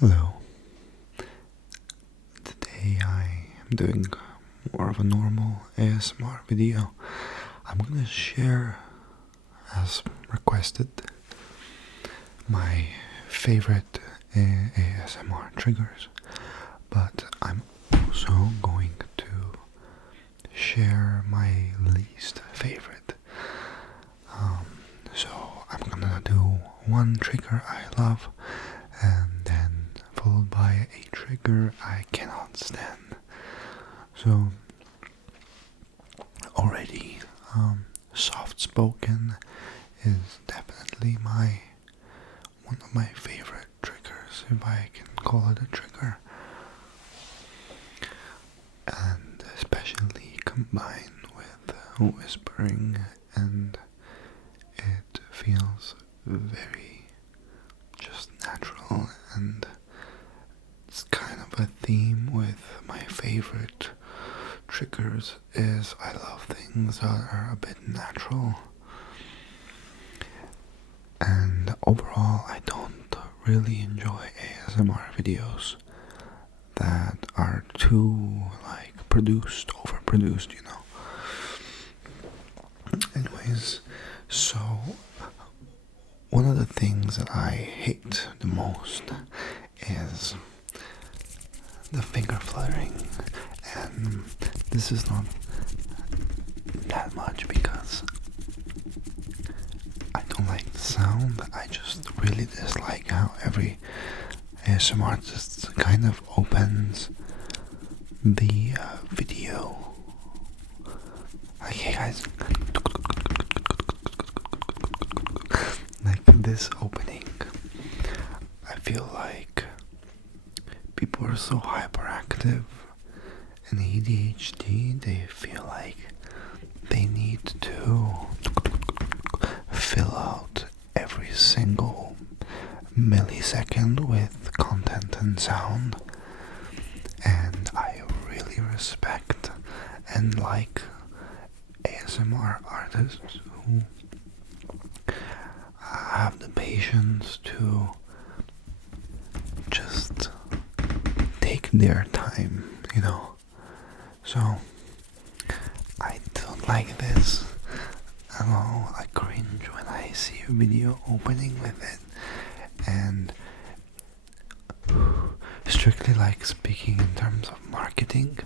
Hello. Today I am doing more of a normal ASMR video. I'm gonna share, as requested, my favorite ASMR triggers, but I'm also going to share my least favorite. So I'm gonna do one trigger I love and then followed by a trigger I cannot stand. So already soft spoken is definitely one of my favorite triggers, if I can call it a trigger, and especially combined with whispering, and it feels very just natural, and it's kind of a theme with my favorite triggers is I love things that are a bit natural. And overall, I don't really enjoy ASMR videos that are too overproduced, Anyways, so one of the things that I hate the most is the finger fluttering, and this is not that much because I don't like the sound. I just really dislike how every ASMR artist kind of opens the video. Like, hey guys, like this opening. I feel like people are so hyperactive and ADHD, they feel like they need to fill out every single millisecond with content and sound. And I really respect and like ASMR artists who have the patience to just take their time, So I don't like this at all. I cringe when I see a video opening with it, and strictly like speaking in terms of marketing,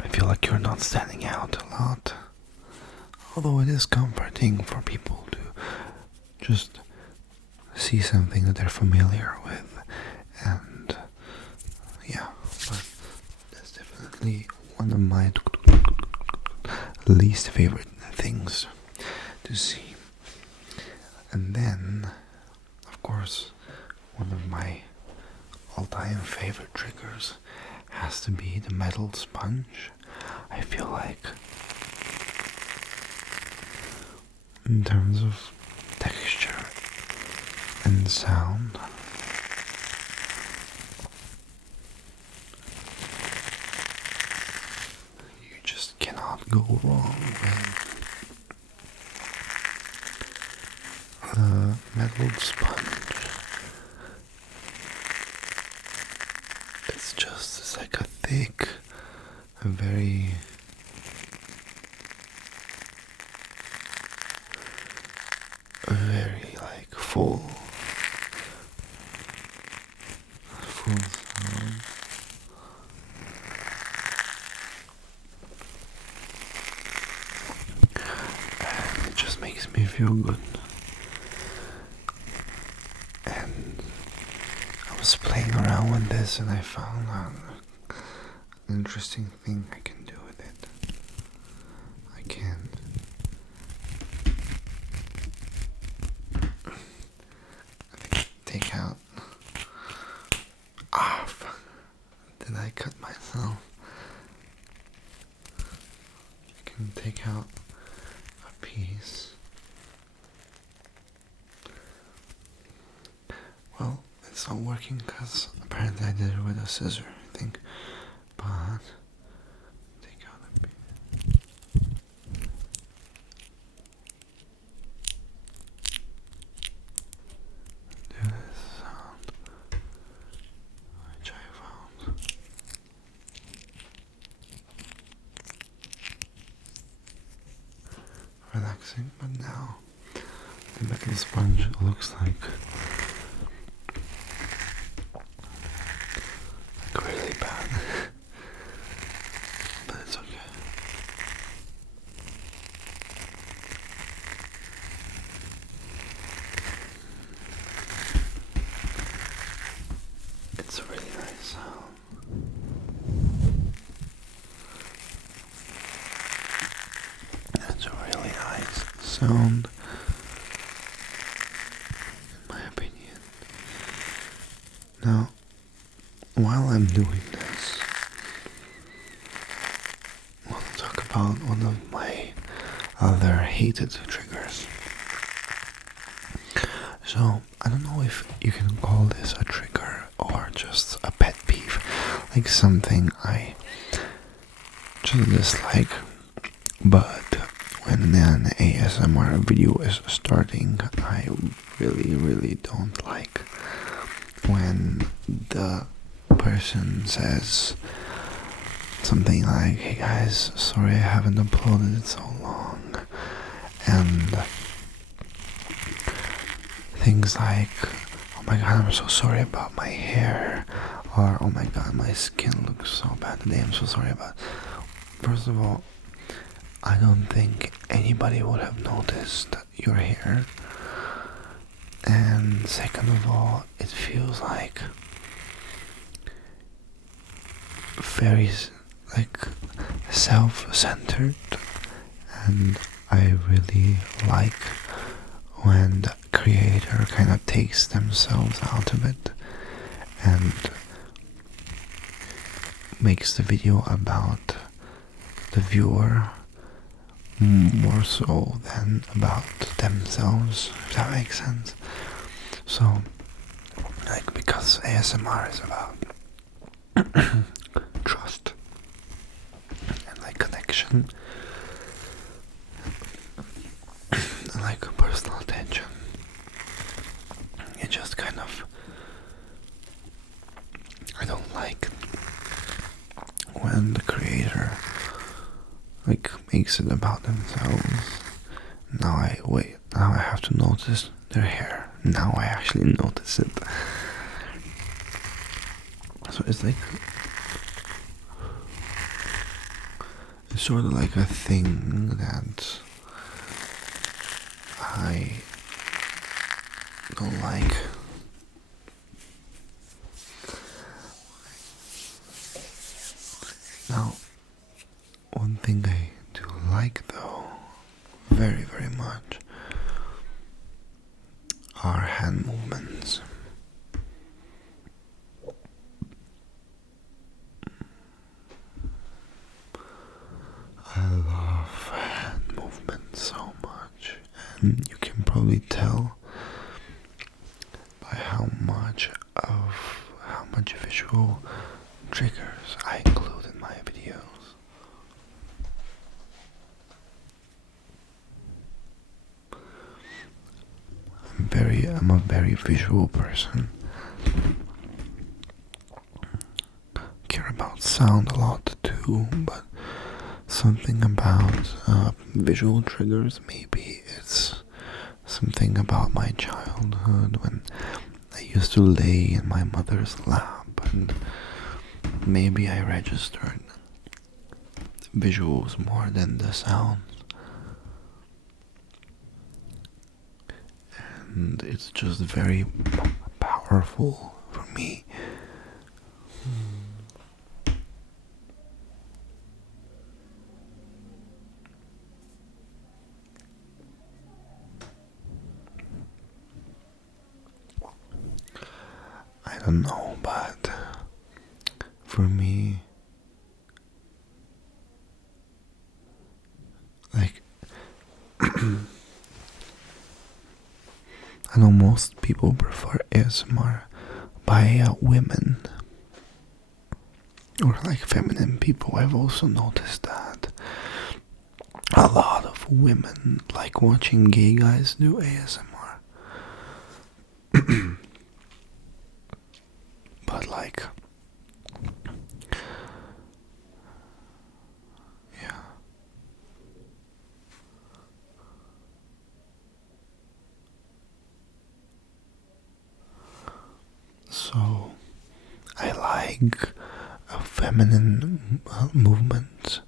I feel like you're not standing out a lot, although it is comforting for people to just see something that they're familiar with, and yeah, but that's definitely one of my least favorite things to see. And then, of course, one of my all-time favorite triggers has to be the metal sponge. I feel like in terms of texture and sound, you just cannot go wrong with the metal sponge. It's like a thick, a very like full sound. And it just makes me feel good. And I was playing around with this and I found out an interesting thing I can do with it. I can take out. Did I cut myself? I can take out a piece. Well, it's not working because apparently I did it with a scissor, I think. But take out a piece. Do this. relaxing, but now the metal sponge looks like really bad. But it's okay. It's a really nice sound. It's a really nice sound, in my opinion. Now, while I'm doing this, I want to talk about one of my other hated triggers. So, I don't know if you can call this a trigger or just a pet peeve, like something I just dislike, but when an ASMR video is starting, I really don't like when the person says something like, "Hey guys, sorry I haven't uploaded it so long," and things like, "Oh my god, I'm so sorry about my hair," or "Oh my god, my skin looks so bad today, I'm so sorry about." First of all, I don't think anybody would have noticed your hair, and second of all, it feels like very like self-centered, and I really like when the creator kind of takes themselves out of it and makes the video about the viewer more so than about themselves, if that makes sense. So, like, because ASMR is about trust and like connection and like personal attention, it just kind of, I don't like when the creator like makes it about themselves. Now I have to notice their hair. Now I actually notice it. So it's like, it's sort of like a thing that I don't like. Now, one thing I do like though, very much, are hand movements. I love hand movements so much, and you can probably tell by how much visual triggers I include in my videos. I'm a very visual person. Care about sound a lot too, but something about visual triggers. Maybe it's something about my childhood when I used to lay in my mother's lap, and maybe I registered the visuals more than the sounds. And it's just very powerful for me. I don't know, but for me, like, I know most people prefer ASMR by women or like feminine people. I've also noticed that a lot of women like watching gay guys do ASMR. But like, yeah, So I like feminine movements,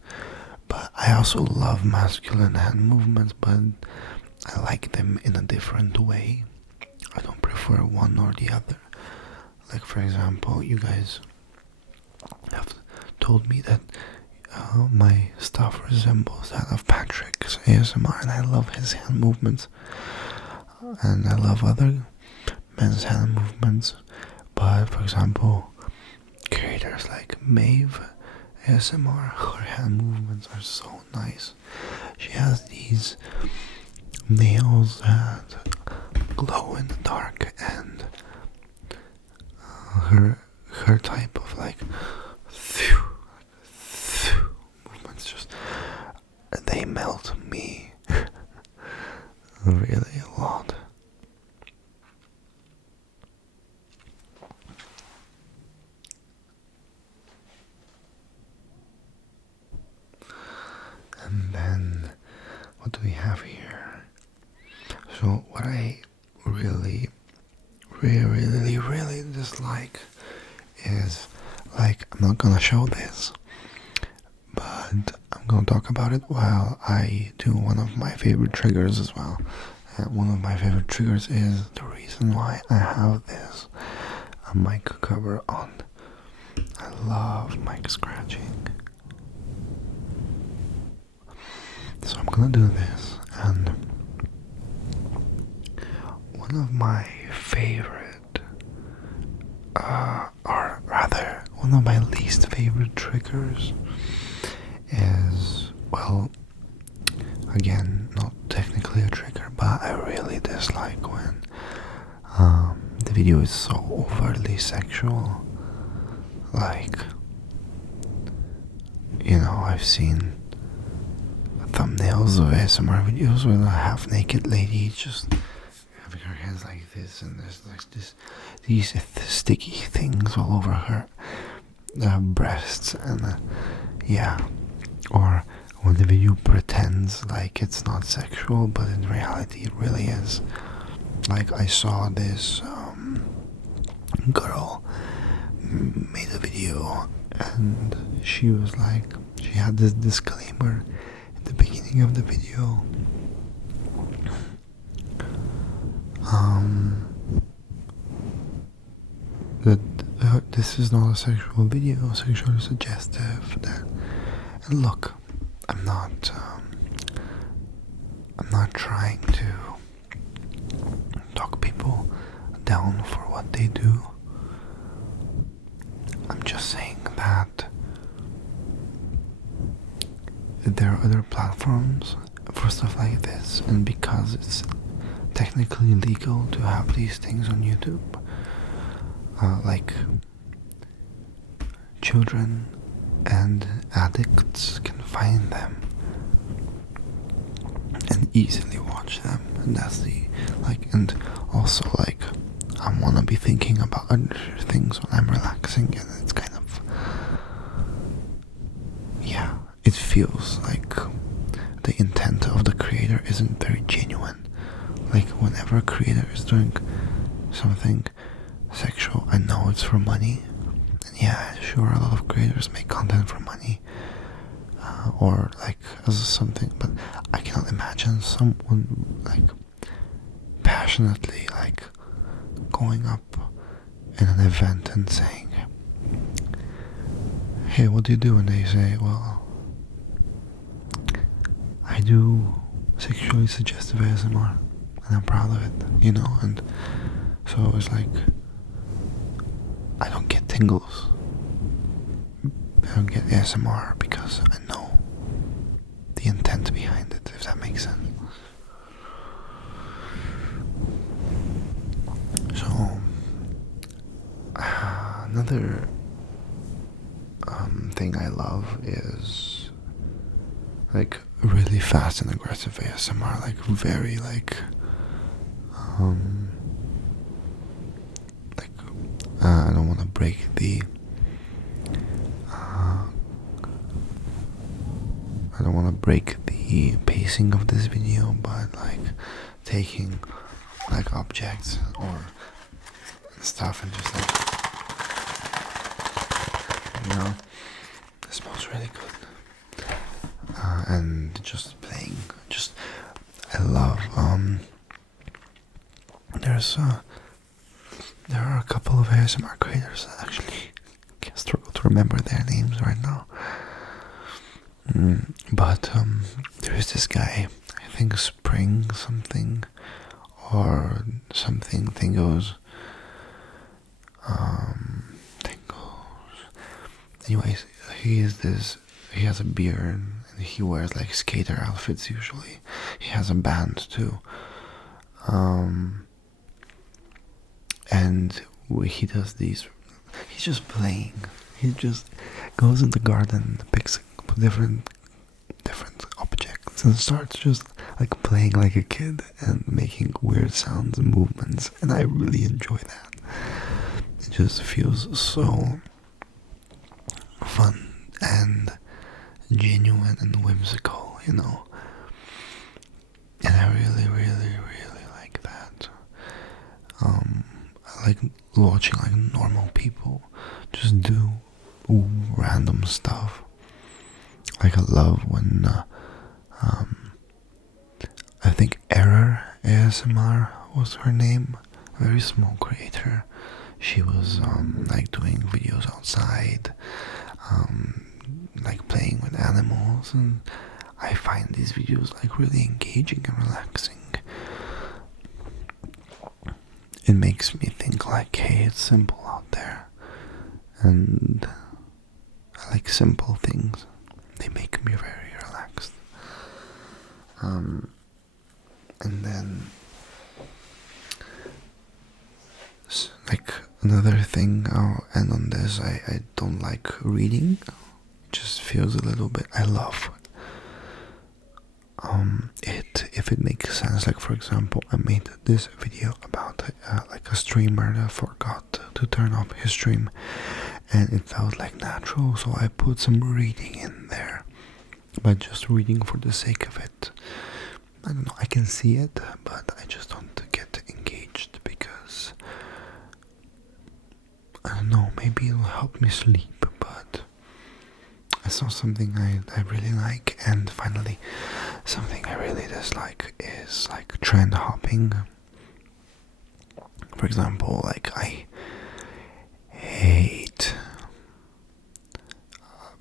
but I also love masculine hand movements, but I like them in a different way. I don't prefer one or the other. Like, for example, you guys have told me that my stuff resembles that of Patrick's ASMR, and I love his hand movements, and I love other men's hand movements. But for example, creators like Maeve ASMR, her hand movements are so nice. She has these nails that glow in the dark, and her type of like movements, just they melt me really a lot. And then what do we have here? So what I really dislike is, like, I'm not gonna show this, but I'm gonna talk about it while I do one of my favorite triggers as well. And one of my favorite triggers is the reason why I have this mic cover on. I love mic scratching. So I'm gonna do this, and one of my favorite, or rather, one of my least favorite triggers is, well, again, not technically a trigger, but I really dislike when the video is so overtly sexual. Like, you know, I've seen thumbnails of ASMR videos with a half-naked lady just having her hands like this, and there's like these sticky things all over her breasts, and yeah. Or when the video pretends like it's not sexual, but in reality it really is. Like, I saw this girl made a video, and she was like, she had this disclaimer at the beginning of the video, that this is not a sexual video, sexually suggestive. That, and look, I'm not trying to talk people down for what they do. I'm just saying that there are other platforms for stuff like this, and because it's technically legal to have these things on YouTube, like, children and addicts can find them and easily watch them, and that's the, like, and also, like, I want to be thinking about other things when I'm relaxing, and it's kind of, yeah, it feels like the intent of the creator isn't very genuine. Like, whenever a creator is doing something sexual, I know it's for money, and yeah, sure, a lot of creators make content for money, or like as something, but I cannot imagine someone like passionately like going up in an event and saying, hey, what do you do? And they say, well, I do sexually suggestive ASMR, and I'm proud of it, you know. And so it's like, I don't get tingles, I don't get ASMR because I know the intent behind it, if that makes sense. So another thing I love is like really fast and aggressive ASMR, like very like I don't want to break the pacing of this video, but like taking like objects or stuff and just like you know. It smells really good. And just playing, I love, there are a couple of ASMR creators that actually can't struggle to remember their names right now. But there is this guy, I think Spring something, or something, Tingos. Anyways, he has a beard, and he wears like skater outfits usually. He has a band too. And he does these, he's just playing. He just goes in the garden, picks different objects, and starts just like playing like a kid and making weird sounds and movements, and I really enjoy that. It just feels so fun and genuine and whimsical, you know. And I really, really, really like that. I like watching like normal people just do random stuff. Like I love when I think Error ASMR was her name, a very small creator. She was like doing videos outside, like playing with animals, and I find these videos like really engaging and relaxing. It makes me think like, hey, it's simple out there, and I like simple things. They make me very relaxed. And then like another thing, I'll end on this. I don't like reading. It just feels a little bit. I love it if it makes sense. Like for example, I made this video about like a streamer that forgot to turn off his stream, and it felt like natural, so I put some reading in there, but just reading for the sake of it. I don't know, I can see it, but I just don't get engaged because I don't know, maybe it'll help me sleep, but it's not something I really like. And finally, something I really dislike is like trend hopping. For example, like I hate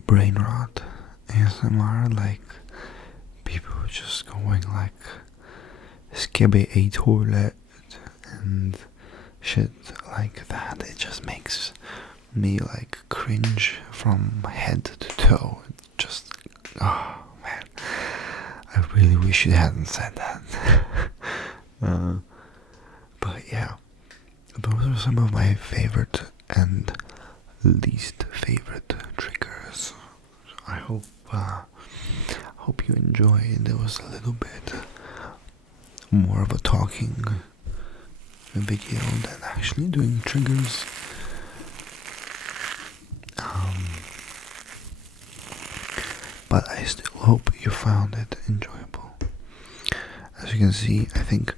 brain rot ASMR, like people just going like skibby a toilet and shit like that. It just makes me like cringe from head to toe. It just, oh man, I really wish you hadn't said that. But yeah, those are some of my favorite and least favorite triggers. I hope you enjoyed. There was a little bit more of a talking video than actually doing triggers. But I still hope you found it enjoyable. As you can see, I think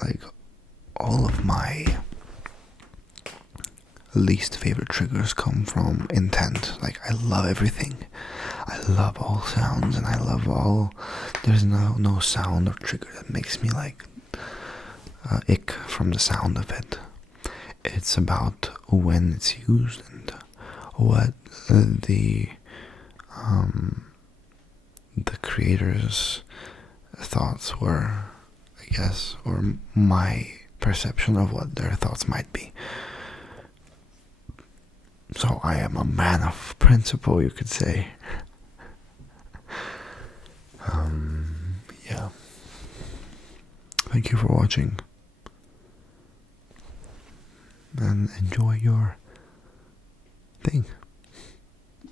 like all of my least favorite triggers come from intent. Like I love everything. I love all sounds, and I love all. There's no sound or trigger that makes me like ick from the sound of it. It's about when it's used and what the creator's thoughts were, I guess, or my perception of what their thoughts might be. So I am a man of principle, you could say. Yeah. Thank you for watching. And enjoy your thing.